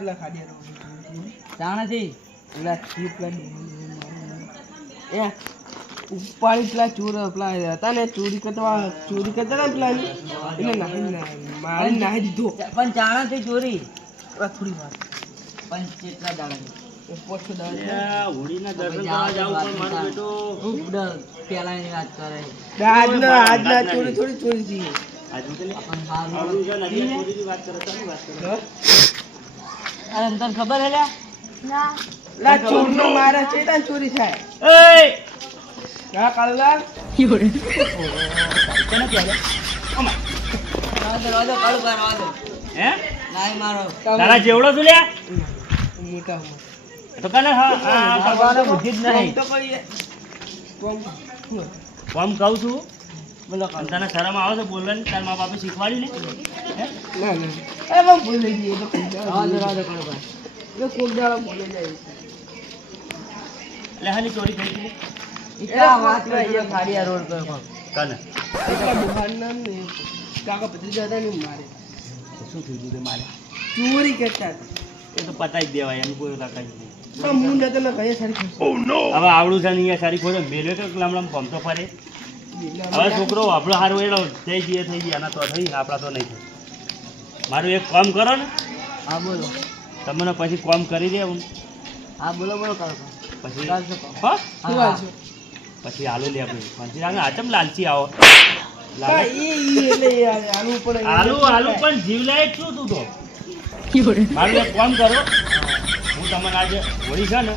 પેલા ખાડિયા જાણાથી પેલા એ ઉપાડી પેલા ચોર પેલા હતા ને ચોરી કરતા ને પેલા એને મારી નાહી દીધો. પણ જાણાથી ચોરી થોડી વાર પણ કેટલા જાણા હોળીના દર્શન કરવા જાવું પણ મારો બેટો પેલાની વાત કરે આજના ચોરી થોડી ચોરી થઈ. આજુ તો લે. પણ હારું આવડું છે ને, હજી ચોરીની વાત કરે, શાની વાત કરે? અરે તને ખબર હે લ્યા લા ચોરનો મારે છે ને ચોરી થાય. એય! હા કાળુલાલ કોને કહે છે? ઓમાય. રાજો કાળું રાજો હે? નાઈ મારો તારા જેવડો છું લ્યા? મોટા તો કને હા કરવાનો બુદ્ધિ જ નહીં. તો કરીએ કોમ કહું છું બોલો અને તને શરમ આવે છે બોલવાની? તાર મા બાપે શીખવાડ્યું ને? હે? ના એ બહુ ભૂલી ગઈ એ તો રાજો કાળું કોક દાડો ભૂલી જાય. એટલે હાની ચોરી થઈ ગઈ? એટલા વાત કરીએ ખાડિયા રોડ પર કને? એટલા બહારના ને કાકા ભત્રીજા હતા ને મારે શું થઈ ગયું તે મારે? ચોરી કરતા હતા. એ તો પતાઈ જ દેવાય, એનું કોઈ કાંઈ નહીં. તો હું નતો ને કઈ સારી ખુશ. હવે આવડું છે ને અહીંયા સારી ખોડે મેલ્યો તો લામલામ ભમતો ફરે. હવે છોકરો આપણો સારું એનો થઈ જઈએ આના તો થઈ ને આપણા તો નહીં થાય. મારું એક કામ કરો ને, હા બોલો તમને પછી કામ કરી દે હું હા બોલો કાળું પછી ચાલશે. હા શું વાત છે? પછી આલુ લે આપણે પછી આગળ આચમ લાલચી આવો હા, ઈ એટલે યાર આનું પણ આલુ પણ જીવલાયક છું તું તો. મારું એક કામ કરો, હું તમને આજે હોળી છે ને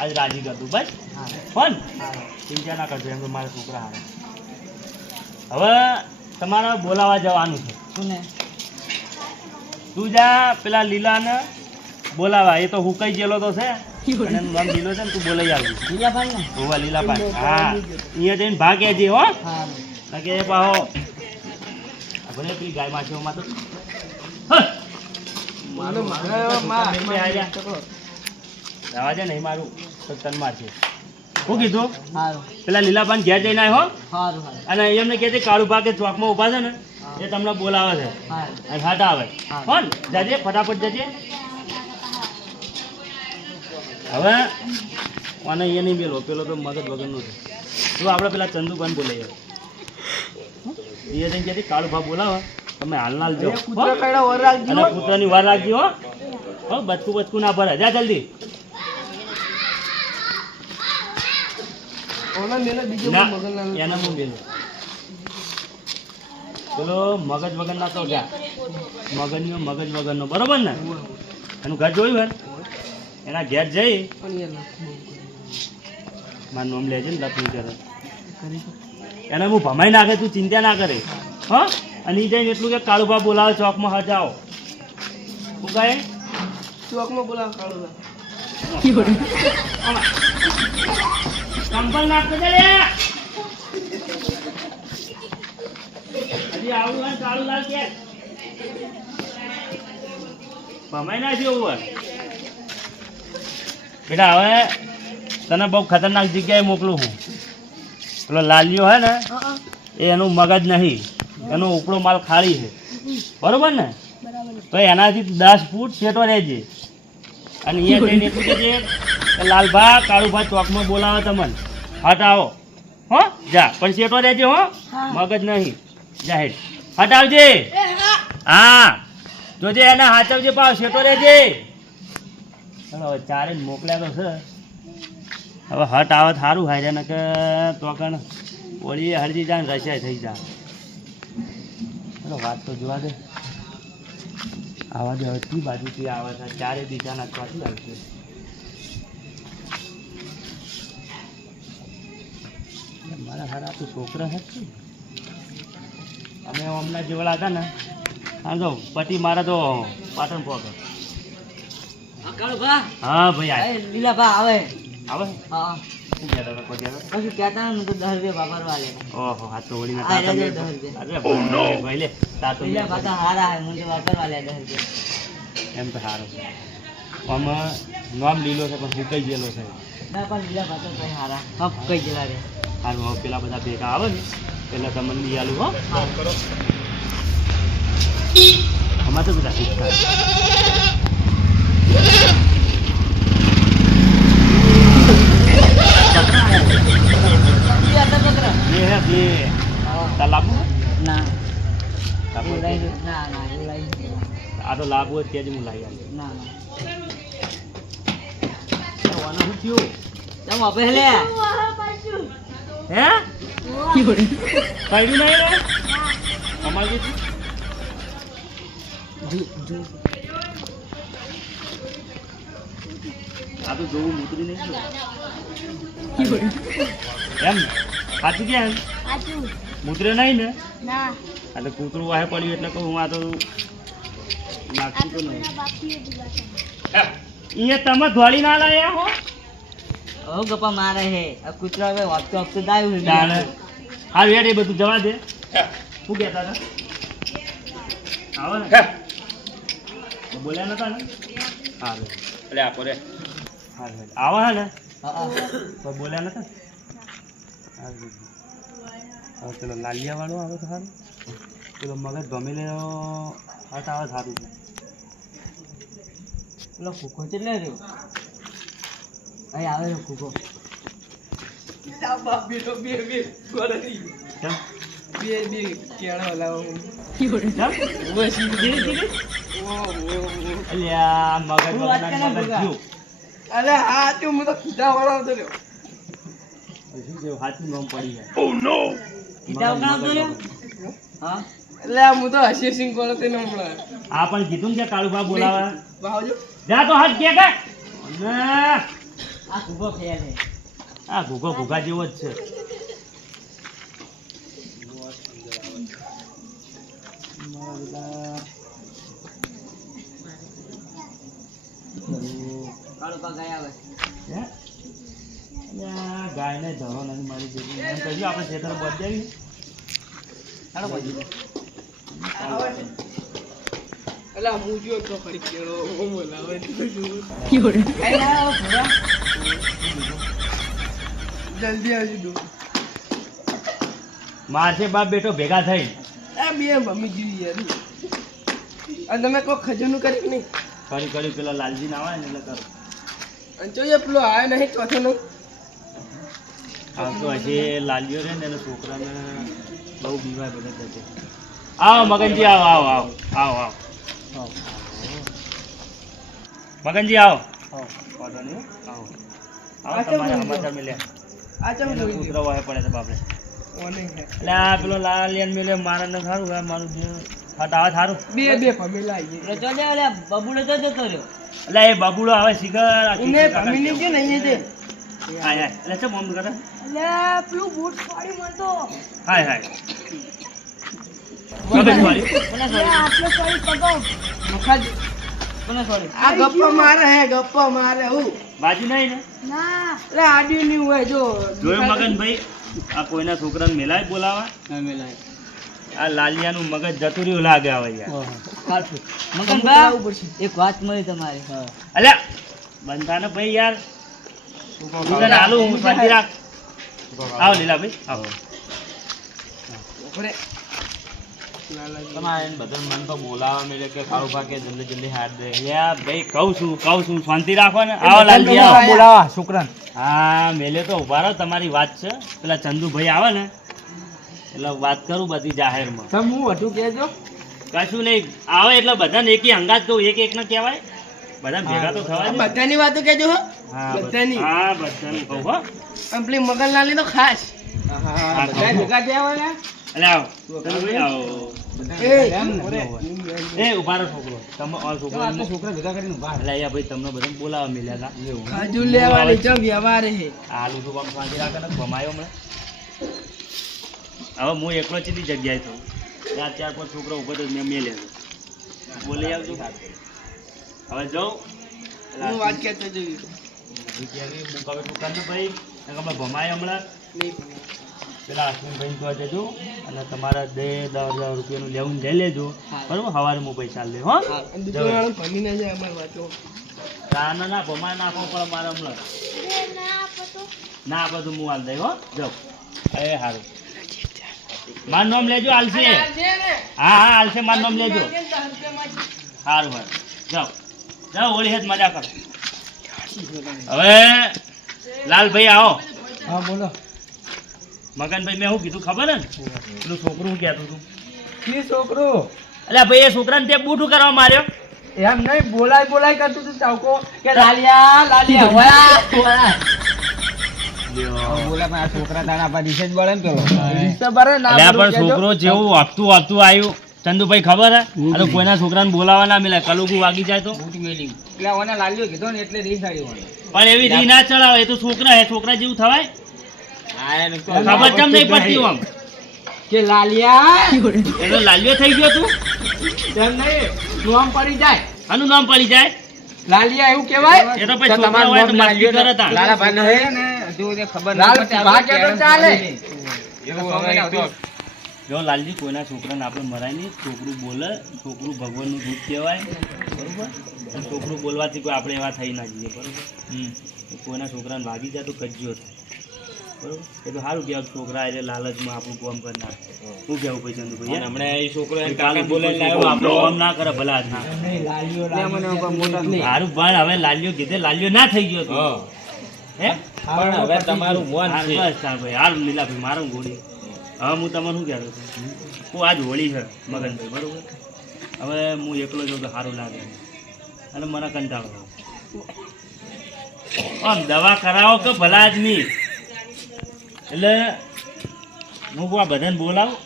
આજે રાજી કર દઉં બસ. ફોન ચિંતા ના કરજો, એમ તો મારા છોકરા હારે. હવે તમારે બોલાવા જવાનું છે. શું ને તું જા પેલા લીલાને બોલાવા, એ તો હુકાઈ ગયેલો તો છે અને એનું નામ લીલો છે ને, તું બોલાઈ આવજો. લીલાભાઈ ને હોવા લીલાભાઈ, હા અહીંયા જઈને ભાગ્યા જે હો હા ના કે પાહો આપણે પેલી ગાય માછીઓમાં તો મારો જવા દે નહીં મારું તો તન મારશે. શું કીધું? સારું પેલા લીલાભાઈ ઘેર જઈને આવ્યો હો, સારું સારું અને એમને કહે છે કાળુ ભાગે ચોકમાં ઊભા છે ને એ તમને બોલાવે છે સારું અને હાટ આવે. કોણ જજે, ફટાફટ જજે. હવે અને એ નહીં મેલો, પેલો તો મગજ વગરનો છે. તો આપણે પેલા ચંદુભાઈ બોલાઈએ, એ જઈને કહે છે કાળુ ભાગ બોલાવે, તમે હાલના જાઓ કૂતરા કઈડા ઓર રાખજો. અને કૂતરાની વાર રાખજો હો, બચકું ના ભરે. જા જલ્દી. ઓલા મેલે બીજો ના, મગજ ના એને હું મેલું. પેલો મગજ વગર ના તો જા, મગજ વગરનો બરોબર ને? એનું ઘર જોયું હે ને? એના ઘેર જઈ પણ યાર બહુ મારું નામ લેજે ને લપી કરે એને હું ભમાઈ નાખે, તું ચિંતા ના કરે હા. અને ઈ જઈને એટલું કે કાળુભા બોલાવે ચોકમાં હજાઓ. શું કહે? ચોકમાં બોલાવ કાળું કંપલ નાખતો છે લે. હજી આવું હોય કાળું લાલ કે ભમાઈ નાખ્યો ઉપર. બેટા હવે તને બહુ ખતરનાક જગ્યાએ મોકલું હું. પેલો લાલિયો હે ને એ એનું મગજ નહીં, એનો ઉપરો માલ ખાલી છે બરોબર ને? તો એનાથી 10 ફૂટ છેટો રહેજે. અને અહીંયા જઈને એટલું કહેજે કે લાલભા કાળુભા ચોકમાં બોલાવે તમને, હટ આવો હો. જા પણ છેટો રહેજે હો, મગજ નહીં. જાહેર હટ આવજે. હા જોજે એને હાચવજે, પાવ છેટો રહેજે. ચલો હવે ચારે જ મોકલ્યા તો છે. હવે હટ આવે સારું હાય છે ને કે તો કણ ઓળી હળજી જાય ને રસાય થઈ જાય. ચલો વાત તો જોવા દે. આવા દે હવે કઈ બાજુથી આવે છે, ચારે દિશાના ચોથી આવશે. મારા હારા તો છોકરા હતા અમે હમણાં જેવડા હતા ને આમ તો પતિ મારા તો પાટણ પોકે. કાળુભા હા ભાઈ આ લીલાભા આવે આવે હા શું કહેતા હતા કોઈ જગ્યાએ? કશું કહેતા ને તો 10 રૂપિયા વાપરવા લે ઓહો આ તો ઓળીના આ તાતા રહેજે મેં- 10 રૂપિયા. અરે ભાઈ લે તા તો મેં- લીલાભા તો હારા હે હું તો વાપરવા લે 10 રૂપિયા. એમ તો સારું છે. આમાં નામ લીલો છે પણ સુકાઈ ગયેલો છે. ના પણ લીલાભા તો કઈ હારા હપ કઈ જલા રે સારું હવે પેલા બધા ભેગા આવે ને પેલા તમને લઈ આલું હો. હા અમારે તો બધા શીખતા તો લાભ હોય ત્યાં જ હું લાવી આવીશ. ના ના આનું શું થયું? ચમ આપે લે હે પડ્યું નહીં રે અમારે આ તો જોવું મૂતરી નહીં એમ ને સાચું કે મૂતરે નહીં ને એટલે કૂતરું વાહે પડ્યું એટલે કહું આ તો નાખતું તો નહીં અહીંયા તમે ધોળી ના લાયા હો ઓ ગપ્પા મારે હે આ કૂતરા હવે વાપતો વાપતો દાયું જાણે હા રેડ એ બધું જવા દે શું કહેતા હતા આવે ને બોલ્યા નતા ને હા એટલે આપો રે હા આવે હે ને તો બોલ્યા નતા હવે પેલો લાલિયા વાળો આવે તો સારું પેલો મગજ ગમે લે હટ આવે સારું છે પેલો ફૂકો કેટલે રહ્યો અહીં આવે છે ફૂકો કેમ કેળો લાવો કેમ? અલ્યા મગજ શું વાત કરે મગજ ભૂકા? ગયું અરે હા તું હું તો ખીધા વાળો હતો લ્યો. શું છે હાથનું નામ પડી જાય કીધા ઉકાળો તો રહ્યો હા એટલે આ હું તો હસી સિંગ કોલો તેને હમણાં આ પણ કીધું ને કે કાળુભા બોલાવા ભાવજો જા તો હાથ કે ના આ ફૂકો ફેર છે આ ઘૂઘા જેવો જ છે કાળો પા ગયા આવે હે? અલ્યા, ગાયને ધરો નથી મારી જેવી એમ કહ્યું આપણે ખેતર બદલાવી કાળો બાજુ એટલે હું જો તો ફરી કેળો બોલાવે અહીં આવો ફૂકા જલ્દી આવજો દો મારશે બાપ બેટો ભેગા થઈ આ બે મમ્મી જીવી યાર અને તમે કોઈ ખજૂરનું કરી કે નહીં કરી પેલા લાલજી ના આવે ને એટલે કરો અને જોઈએ પેલો આવ્યો નહીં ચોથો નો આમ તો હજી લાલ્યો રે ને એના છોકરાને બહુ બીવાય બધા થશે આવો મગનજી આવો આવો આવો આવો આવો મગનજી આવો વાંધો નહીં, આવો આવો તમારા સમાચાર મળ્યા આ ચમ એનો જોઈ કૂતરો વાહે પડે છે બાપરે ઓને હે એટલે આ પેલો લાલિયાન મેલે મારે ને સારું હોય મારું જે હટ આવે સારું બે ભમેલા આવીએ એટલે જો દે ઓલે બબુડો જો જતો રહ્યો એટલે એ બબુડો આવે શિખર એને ભમીને કે નહીં તે હાય હાય એટલે શું મમ્મી કરે એટલે પેલું બૂટ ફાડી મળતો હાય હાય મગજ વાળી કોને સોરી આટલો ફાડી પગો મખાજ કોને સોરી આ ગપ્પા મારે હે ગપ્પા મારે હું બાજુ નહીં ને ના એટલે આડ્યું નહીં હોય જો જોયું મગનભાઈ આ કોઈના છોકરાને મેલાય બોલાવા ના મેલાય આ લાલિયાનું મગજ જતું રહ્યું લાગે આવે યાર મગનભા એક વાત મળી તમારી અલ્યા બંધાને ભાઈ યાર તું હાલું હું શાંતિ રાખ આવો લીલાભાઈ આવો ઉપરે તમારે બધા મન તો બોલાવા મળે કે ખાવું ભાગે જલ્દી જલ્દી હાથ દે યાર ભાઈ કહું છું શાંતિ રાખો ને આવો લાલજી આવો બોલાવા છોકરા હા મેલે તો ઉભા રહો તમારી વાત છે પેલા ચંદુભાઈ આવે ને એટલે વાત કરું બધી જાહેરમાં તમ હું હતું કેજો કશું નહીં આવે એટલે બધાને એકી હંગાત કહું એક ને કહેવાય બધા ભેગા તો થવા દે. બધાની વાતો કેજો હો હા બધાની હા બધાની કહું હો અને પેલી મગનલાલની તો ખાસ હા, બધા ભેગા થયા હોય ને એટલે આવો ચંદુભાઈ આવો એ ઉભા રહો છોકરો તમે છોકરા ભેગા કરીને ઉભા એટલે અહીંયા ભાઈ તમને બધાને બોલાવા મળ્યા હતા ખજૂર લેવાની જો વ્યવહાર હે આલુ તો કામ શાંતિ રાખે ને ભમાયો હમણાં હવે હું એકલો ચીલી જગ્યાએ છું ત્યાં 4-5 છોકરા ઉભો તો મેં મેલે બોલી આવજો હવે જાઉં હું વાત કહેતો જોયું હવે દુકાનનું ભાઈ હમણાં ભમાય હમણાં નહીં પેલા અશ્વિનભાઈ તો જજો અને તમારા 10,000 રૂપિયાનું લેવું લઈ લેજો બરાબર સવારે હું પૈસા લે હો અને દુકાનવાળો ભમી ના જાય અમારી વાતો ના ભમાય નાખો પણ મારે હમણાં ના આપે તો હું હાલ દઈ હો જાઉં એ સારું મારું નામ લેજો હાલશે હા હાલશે મારું નામ લેજો સારું જાઓ ઓળી હેત મજા કરો હવે લાલભાઈ આવો હા બોલો મગનભાઈ મેં શું કીધું ખબર ને પેલું છોકરું શું કહેતું હતું કે છોકરો એટલે ભાઈ એ છોકરાને તે બૂઠું કરવા માર્યો એમ નહીં બોલાય કરતું તું ચાવકો કે લાલિયા લાલિયા વળા વળા બોલા પણ આ છોકરા તારા પર દિશે જ બળે ને પેલો રીત ભરે ના અલ્યા ભરવું પણ કહેજો. છોકરો જેવું આપતું આવ્યું ચંદુભાઈ ખબર હે આ તો કોઈના છોકરાને બોલાવા ના મિલે કલુગુ વાગી જાય તો બૂટ મેલી એટલે ઓને લાલ્યો કીધો ને એટલે રીસ આવી ઓને પણ એવી રી ના ચડાવે એ તો છોકરા હે છોકરા જેવું થવાય આ એને તો ખબર કેમ નહીં પડતી આમ કે લાલિયા એનો લાલ્યો થઈ ગયો તું તેમ નહીં નામ પડી જાય આનું નામ પડી જાય લાલિયા એવું કહેવાય એ તો પછી છોકરા હોય તો મસ્તી કરે તા લાલા ભાઈ નો હે ને જો તે ખબર લાલ પડતી ભા કે તો ચાલે. એ તો હવે તો જો લાલજી કોઈના છોકરાને આપણે મરાય નહીં છોકરું બોલે છોકરું ભગવાનનું દૂધ કહેવાય બરોબર અને છોકરું બોલવાથી કોઈ આપણે એવા થઈ ના જઈએ બરોબર કોઈના છોકરાને વાગી જાય તો કજ્યો થાય બરોબર એ તો સારું કહેવાય છોકરા એટલે લાલચમાં આપણું કામ કરી નાખે શું કહેવું ભાઈ ચંદુભાઈ હમણે એ છોકરો એને કાલે કાકા બોલે બોલે લાવ્યો આપણો કામ ના કરે ભલા આદમી મને ઉપર મોટા નહીં સારું પણ હવે લાલ્યો કીધે લાલ્યો ના થઈ ગયો તું હે પણ હવે તમારું મન હાલ છે બસ ચાલ ભાઈ હાલ લીલાભાઈ મારો ગોળી હવે હું તમને શું કહેતો છું હું આજ હોળી છે મગનભાઈ બરોબર હવે હું એકલો જાઉં તો સારું લાગે અને મને કંટાળો આવે. આમ દવા કરાવો કે ભલા આદમી એટલે હું આ બધાને બોલાવું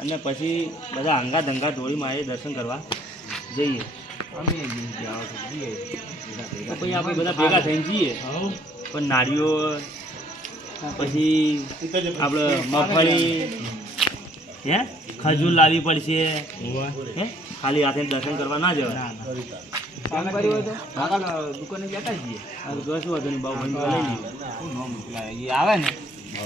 અને પછી બધા અંગા ધંગા ઢોળીમાં એ દર્શન કરવા જઈએ અમે જાઓ તો જઈએ તો પછી આપણે બધા ભેગા થઈને જઈએ પણ નાળીઓ પછી આપણે મગફળી હે ખજૂર લાવવી પડશે હે ખાલી હાથે દર્શન કરવા ના જવાય કામ કર્યું હોય તો કાકા દુકાને જતા જઈએ આ તો કશું વાંધો નહીં બાબુભાઈ લઈ લઈએ શું નામ પેલા એ આવે ને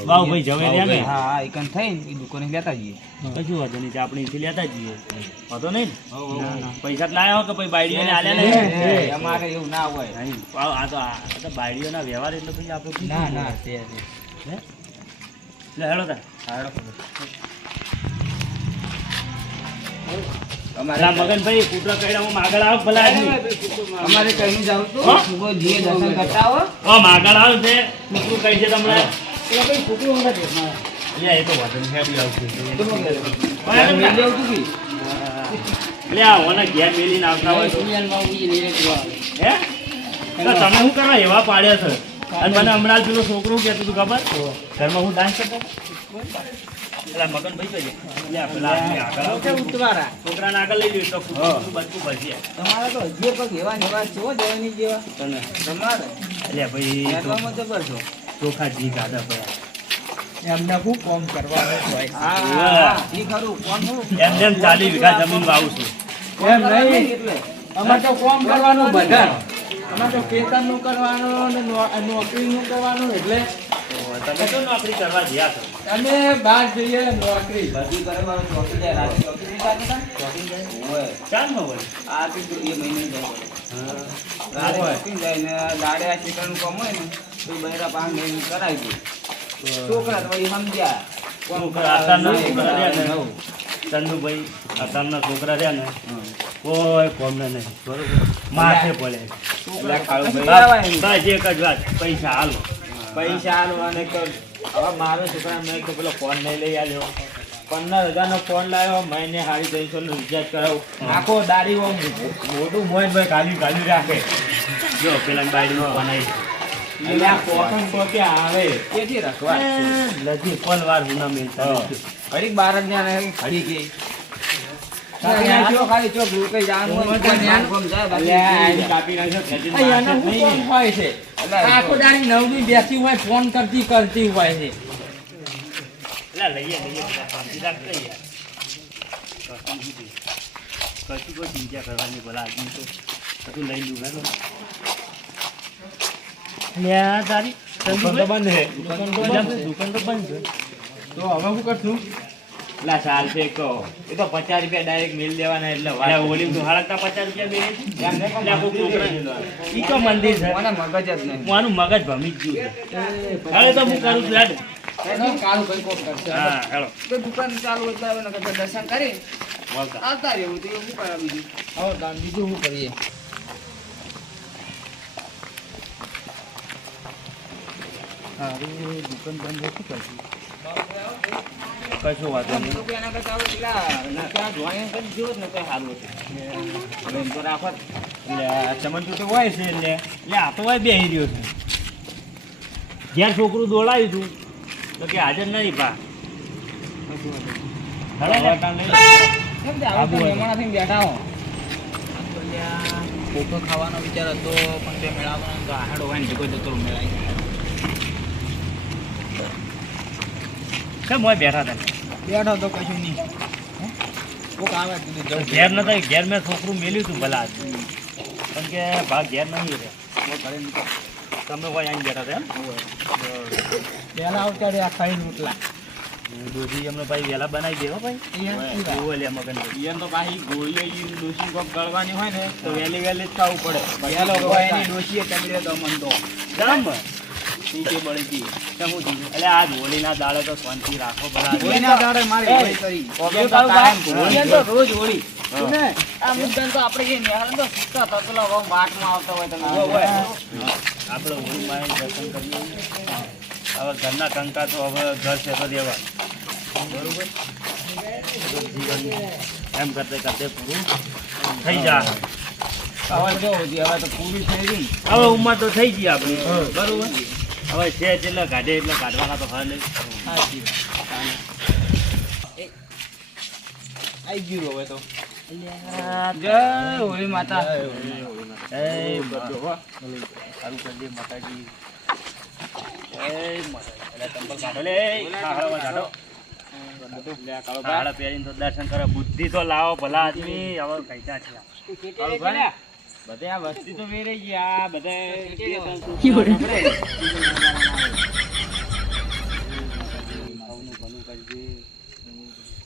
બાબુભાઈ જવે રહ્યા ને હા હા એકન થઈને એ દુકાને લેતા જઈએ કશું વાંધો નહીં આપણે અહીંથી લેતા જઈએ વાંધો નહીં ને પૈસા જ લાયા હો કે પછી બાયડીઓને આલ્યા નહીં અમારે એવું ના હોય નહીં. આ તો બાયડીઓના વ્યવહાર એટલે પછી આપણે શું ના કીધું? ના તે હે લે હેડો તાર અમારે પેલા મગનભાઈ કૂતરા કઈડામાં આગળ આવો ભલા આદમી. અમારે કहीं જાવ તો હા? સુબહ જીએ દર્શન કરતા આવો આમ આગળ આવે છે કૂતરું કઈ છે તમને લે એ તો વાંધો નહીં હેડી આવશે મારે મેં જવું તું કે લે આ ઓને ઘેર મેલીને આવતા હોય તો હે તો તમે શું કરવા એવા પાડ્યા છે અને મને હમણાં જ પેલો છોકરો કહેતો હતું ખબર ઘરમાં હું ડાન્સ કરતો પેલા મગનભાઈ કહીએ લે પેલા આદમી આગળ આવશે ઉતવારા છોકરાને આગળ લઈ લ્યો તો કૂતરું બચકું ભજીએ તમારે તો હજી પગ એવા ને એવા છો જવાની જેવા તને તમારે એટલે ભાઈ હેડવામાં જબર છો ચોખા જી ગાધા પડ્યા એમને ખૂબ કોમ કરવાનું હોય હા ઈ ખરું કોણ હું એમ જેમ 40 વીઘા જમીન વાવું છું એમ નહીં એટલે અમારે તો કોમ કરવાનું બધા અમારે તો ખેતરનું કરવાનું ને નોકરીનું કરવાનું એટલે તમે તો નોકરી કરવા ગયા છો અમે બહાર જઈએ નોકરી બધી કરવાનું ચોકી જાય રાતે ચોકી જાય ચોકી જાય હોય ચાલ ન હોય આ તો એ મહિને જાય રાતે ચોકી જાય ને દાડે આ ચિકનનું કામ હોય ને તો બહેરા પાન લઈને કરાવી દે છોકરા તો વળી સમજ્યા અત્યારના છોકરા રહ્યા ને ચંદુભાઈ અત્યારના છોકરા રહ્યા ને કોઈ કોમને નહીં બરોબર માથે પડે છોકરા ખાવું બસ ભાઈ એક જ વાત પૈસા હાલો પૈસા આલવાને કર હવે મારો છોકરા મેં તો પેલો ફોન નહીં લઈ આવ્યો 15,000 નો ફોન લાવ્યો મહિને 350 નો રિચાર્જ કરાવું આખો દાડી મોટું મોહનભાઈ કાલી રાખે જો પેલા બાયડીનો બનાવી એટલે આ પોકણ પોકે આવે કેથી રખવા લજી કોલ વાર હું ના મિલતા ફરી 12 જણા ખડી ગઈ ખાલી ચોક કઈ જવાનું હોય તો ધ્યાન કોમ જાય બાકી કાપી નાખ્યો અહીંયાના શું કોમ હોય છે આખો દાડી નવમી બેસી હોય ફોન કરતી હોય છે લઈએ પેલા શાંતિ રાખતો યાર કશું કોઈ ચિંતા કરવાની ભલા આદમી તો કશું લઈ લઉં હેલો તારી દુકાન તો બંધ છે દુકાન તો બંધ છે તો હવે શું કરશું લા સાલ છે કહો એ તો 50 રૂપિયા ડાયરેક્ટ મિલ દેવાના એટલે એટલે ઓલી તો હાલતા 50 રૂપિયા મેળે એમ નહીં એટલે કોઈ છોકરા ઈ તો મંદિર છે મને મગજ જ નહીં મારું મગજ ભમી જ ગયું છે હવે તો હું કરું છું હેડ કાળું કઈ કોમ કરશે હા હેલો તો દુકાન ચાલુ એટલે હવે નકર તો દર્શન કરી બોલતા આવતા રહેવું તો એવું કરા બીજું હવે કામ બીજું શું કરીએ હા દુકાન બંધ શું કરશું કશું વાંધો નહીં. લોકો એના કરતા હવે પેલા ત્યાં જોઈને કરી જેવું જ ને કંઈ સારું હતું. હવે એમ તો રાખો જ. એટલે આ ચમન તો હોય છે એટલે આ તો હોય બેહી રહ્યો છે. જ્યાં છોકરું દોડાયું હતું તો કે હાજર નહીં ભા. કેમ તે આવું તો મહેમાન થઈને બેઠા હો. કોકો ખાવાનો વિચાર હતો પણ તે મેળાનો તો આહાડો હોય ને ભેગો જતો મેળાઈ. કેમ હોય બેઠા હતા? બેઠો તો કશું નહીં. કોક આવે કીધું ઘેર નતા, ઘેર મેં છોકરું મેલ્યું હતું ભલા પણ કે ભાગ ઘેર નહીં રહે. તમે હોય આવીને બેઠા હતા એમ? પહેલા આવતા રહ્યા ખાઈ રોટલા. દૂધી અમને ભાઈ વહેલા બનાવી દેવો ભાઈ. એવું લે મગન ઈયન તો પાછી ગોળીઓ ઈ ડોશી કોક ગળવાની હોય ને તો વહેલી વહેલી જ ખાવું પડે. પહેલો કોઈ એની ડોશીએ તગડ્યો તો મન તો જમ નીચે બળી ગઈ. એટલે આ હોળીના દાડે તો શાંતિ રાખો ભલા. હોળીના દાડે મારી હોળી કરી. ઓકે તારું ભાઈ, હોળીએ તો રોજ હોળી. ને આ મુદ્દાને તો આપણે જે નિહાળે તો સુતા હતા પેલા વાવ વાટમાં આવતા હોય તમે આપણે હોળીમાં દર્શન કરીએ. હવે ઘરના કંકા તો હવે ઘર છે તો દેવા બરોબર. જીવન એમ કરતે કરતે પૂરું થઈ જાય. હવે જો હવે તો પૂરી થઈ ગઈ. હવે ઉંમર તો થઈ ગઈ આપણી બરોબર. હવે છે જેટલા કાઢે એટલે કાઢવાના તો હા નહીં. આઈ ગયું હવે તો. જય હોળી માતા. સારું કરજે માતાજી. પહેરીને તો દર્શન કરે. બુદ્ધિ તો લાવો ભલા આદમી. હવે કઈતા છે બધે આ વસ્તી તો વેરાઈ ગયા બધે ભલું કરજે.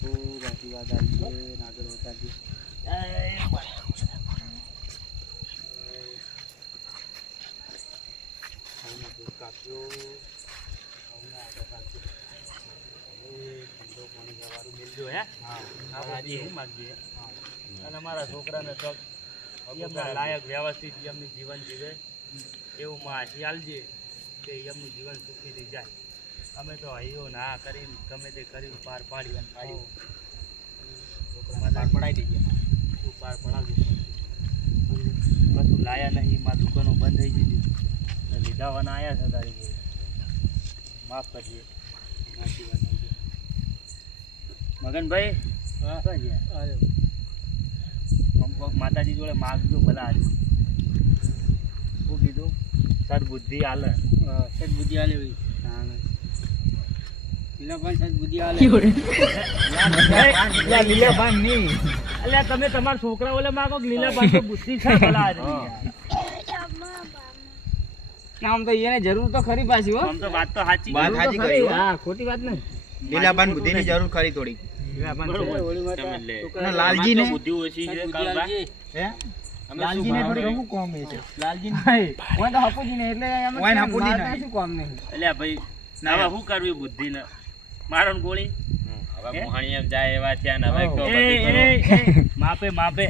ખૂબ આશીર્વાદ આપજે. આગળ વધારજે. અને મારા છોકરાને તો એમના લાયક વ્યવસ્થિત એમનું જીવન જીવે એવું માસી આલજે કે એમનું જીવન સુખી થઈ જાય. અમે તો હૈયો ના કરીને ગમે તે કરીને પાર પાડી છોકરા પડાવી દઈએ. તું પાર પડાવજો. કશું લાયા નહીં. માં દુકાનો બંધ થઈ ગઈ લીધાવાના આવ્યા છે તારી. માફ કરજે. મગનભાઈ માતાજી જોડે માગજો ભલા. શું કીધું? સદબુદ્ધિ હાલે. સદબુદ્ધિ હાલે એટલે તમે તમારા છોકરા ઓલે માગો લીલા પાન તો બુદ્ધિ છે ભલા. આમ તો એને જરૂર તો ખરી પાછી હો. આમ તો વાત તો સાચી. વાત સાચી કરી. હા ખોટી વાત નહીં. લીલાબાન બુદ્ધિની જરૂર ખરી થોડી. લાલજી ને બુદ્ધિ ઓછી છે. હે લાલજી ને થોડી ઘણું કોમ છે. લાલજી ને ઓય તો હપુજી ને એટલે એમ શું કોમ નહીં. એટલે ભાઈ હવે શું કરવી બુદ્ધિ ને? મારો ને ગોળી હવે મોહણી એમ જાય એવા છે ને હવે માપે માપે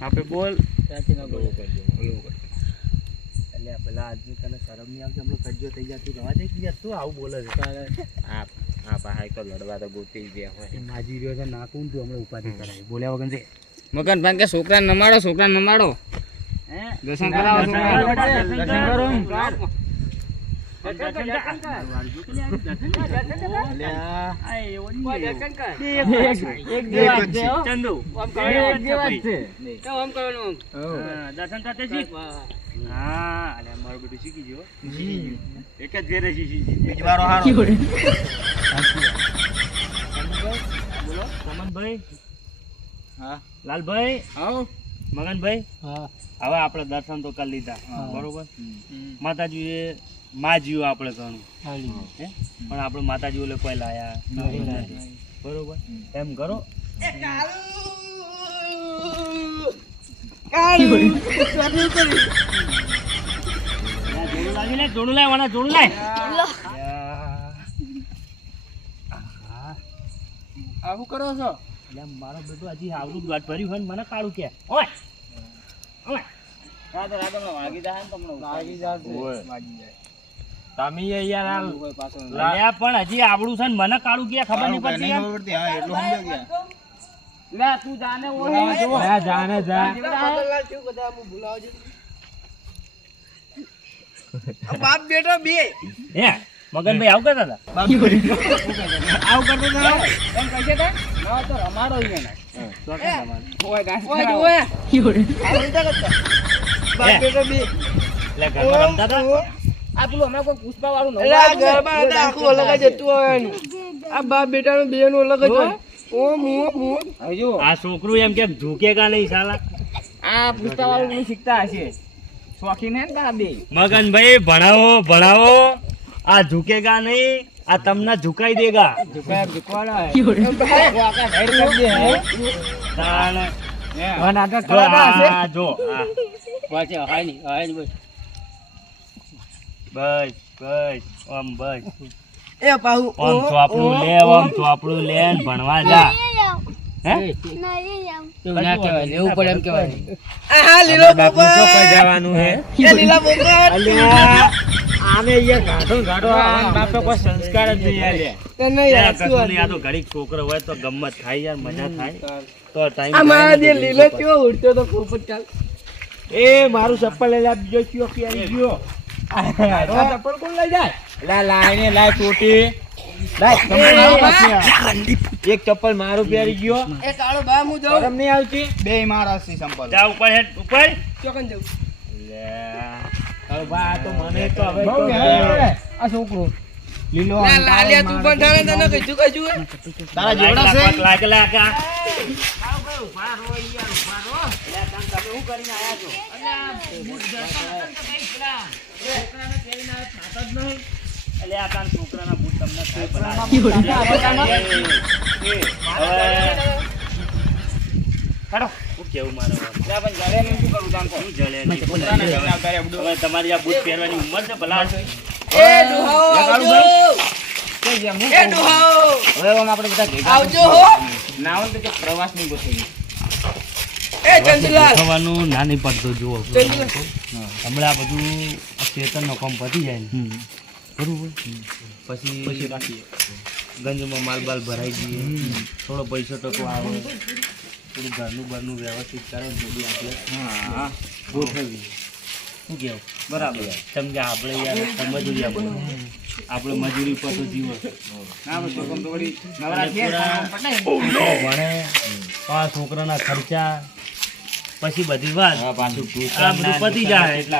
માપે બોલ. એટલે પેલા આજની તને શરમ નહીં આવતી? હમણાં કજ્જો થઈ જાય. તું રવા દે કે યાર તું આવું બોલે છે? આ પાહા તો લડવા તો ગોતી ગયા હોય. માજી રહ્યો છે નાખું તું હમણાં ઉપાધિ કરાવી બોલ્યા વગર છે. મગન ભાઈ કે છોકરા નમાડો દર્શન કરાવો. હા મારું બધું શીખી ગયો. એક જ ઘેરે શીખી. બોલો રમણભાઈ. હા લાલભાઈ. આવો મગનભાઈ. હવે આપણે દર્શન તો કરી લીધા બરોબર. માતાજી એ માં જીવ આપણે ઘણું પણ આપણે માતાજી ઓલે કોઈ લાયા નથી બરોબર. એમ કરો જોડું લાય વાના જોડું લાય. આવું કરો છો? એટલે મારો બેટો હજી આવડું ગાંઠ ભર્યું હોય ને મને કાળું કે ઓય ઓય વાગી જાય ને તમને વાગી જાય. તમે યાર આ અલ્યા પણ હજી આવડું છે ને મને કાળું કે ખબર નહીં પડતી યાર. લે તું જાને ઓય જાને જા પગલાલ ચેવું બધા આમ બોલાવજો. આ બાપ બેટો બે હે મગનભાઈ આવું કરતા હતા આવું કરતો તો એમ કહેશે તા ના તો રમાડો ઈને ઓય ગાંસ ઓય જો ઓય આ ઉલટા કરતા બાપ બેટો બે એટલે ઘરમાં રમતા હતા આ પેલું હમણાં કોઈ પુષ્પા વાળું એટલે આ ગરબા હતા આખું અલગ જ હતું હવે એનું. આ બાપ બેટાનું બેનું અલગ જ હોય. હજુ આ છોકરું એમ કે ઝૂકેગા નહીં સાલા. આ પુષ્પા વાળું પેલું શીખતા હશે શોખીન હે ને તારા બે મગનભાઈ ભણાવો ભણાવો આ ઝૂકેગા નહીં આ તમને ઝુકાઈ દેગા ઝુકવાડો હે આકા ધૈર કરી દે હે તાણ હા નાટક જો કરવાના હશે આ જો આ વાંચે હાય ની બસ બસ ઓમ બસ એ પાહુ ઓમ ચોપડું લે ઓમ ચોપડું લે ને ભણવા જા હે તું ના કહેવાય લેવું પડે એમ કહેવાય આ હા લીલો પોપટ કોઈ જવાનું હે એ લીલા પોપટ અલ્યા આને યાર ગાઢો આ બાપે કોઈ સંસ્કાર જ નહીં આલ્યા તે નહીં યાર, યાર શું કશું વાત. નહીં, આ તો ઘડીક છોકરો હોય તો ગમત થાય યાર મજા થાય તો ટાઈમ આ મારા જે લીલો કેવો ઉડતો તો પોપટ ચાલ એ મારું ચપ્પલ લઈ જા બીજો કયો પહેરી ગયો ચપ્પલ કોણ લઈ જાય લા લાઈને લાય ટોટી લાય એક ચપ્પલ મારું પહેરી ગયો એ કાળો બા હું જાઉં શરમ નહીં આવતી બે મારા સી સંપલ જા ઉપર હેડ ઉપર ચોકન જાઉં લે હવે બા તો મને તો હવે બહુ તો કહેવાય. આ છોકરો લીલો ના લાલિયા તું પણ જાણે તને કીધું કીધું હે? તારા જેવડા છે લાગે લાગે એટલે આ તાન છોકરાના બૂટ તમને થાય બનાવે. હાલો, શું કેવું મારે હવે? શું જલે નહીં? હવે તમારી આ બૂટ પહેરવાની ઉંમર છે ભલા એ ડોહાઓ આવજો એ ડોહાઓ હવે આપણે બધા ભેગા આવજો હો નાવન તો પ્રવાસ ની ગોઠવી એ ચંદુલાલ થવાનું ના નહીં પડતું જુઓ ચંદુલાલ હમણાં આ બધું ખેતરનો કામ પતી જાય ને બરોબર પછી ગંજમાં માલ બાલ ભરાઈ દઈએ થોડો પૈસો ટકો આવે થોડું ઘરનું બરનું વ્યવસ્થિત કરે ને બધું આપણે હા ગોઠવીએ શું કહેવું બરાબર સમજ્યા આપણે યાર મજૂરી આપણે મજૂરી પર તો જીવો ભણે આ છોકરાના ખર્ચા પછી બધી વાત આ બધું પતી જાય એટલે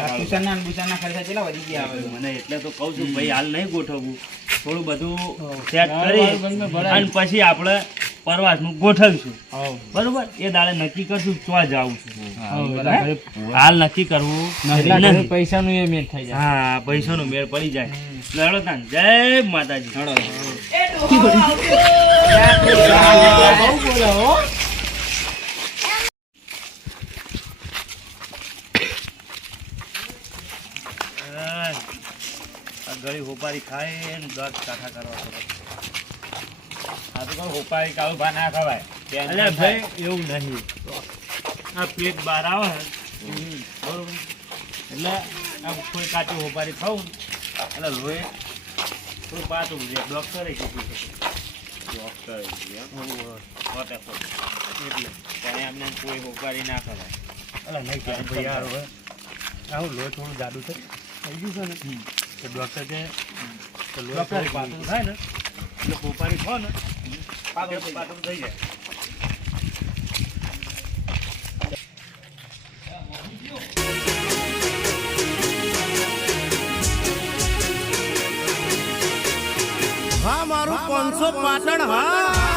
મને એટલે તો કહું છું ભાઈ હાલ નહીં ગોઠવવું થોડું બધું સેટ કરી અને પછી આપણે પ્રવાસનું ગોઠવીશું બરોબર એ દાડે નક્કી કરશું ચોં જાવું છું હાલ નક્કી કરવું નથી. પૈસાનું એ મેળ થઈ જાય હા પૈસાનો મેળ પડી જાય લડો તાન જય માતાજી એ ડોહાઓ આવજો આ ગળી હોપારી ખાય ને દર્દ કાઠા કરવા પડે. આ તો કોઈ હોપારી કાળું ભા ના ખવાય અલ્યા ભાઈ એવું નહીં આ પેટ બહાર આવે ને બરોબર એટલે આ કોઈ કાચી હોપારી ખાવું ને એટલે લોહી થોડું પાતું છે ડૉક્ટરે કીધું છે એટલે એમને કોઈ હોપારી ના ખવાય એટલે નહીં કહેવાય ભાઈ યાર હવે આવું લોહી થોડું જાડું છે થઈ ગયું છે ને તો ડૉક્ટર કે લોહી થોડું પાતળું થાય ને એટલે હોપારી ખાઓ ને પાતળું થઈ જાય. હા મારું 500 પાટણ હા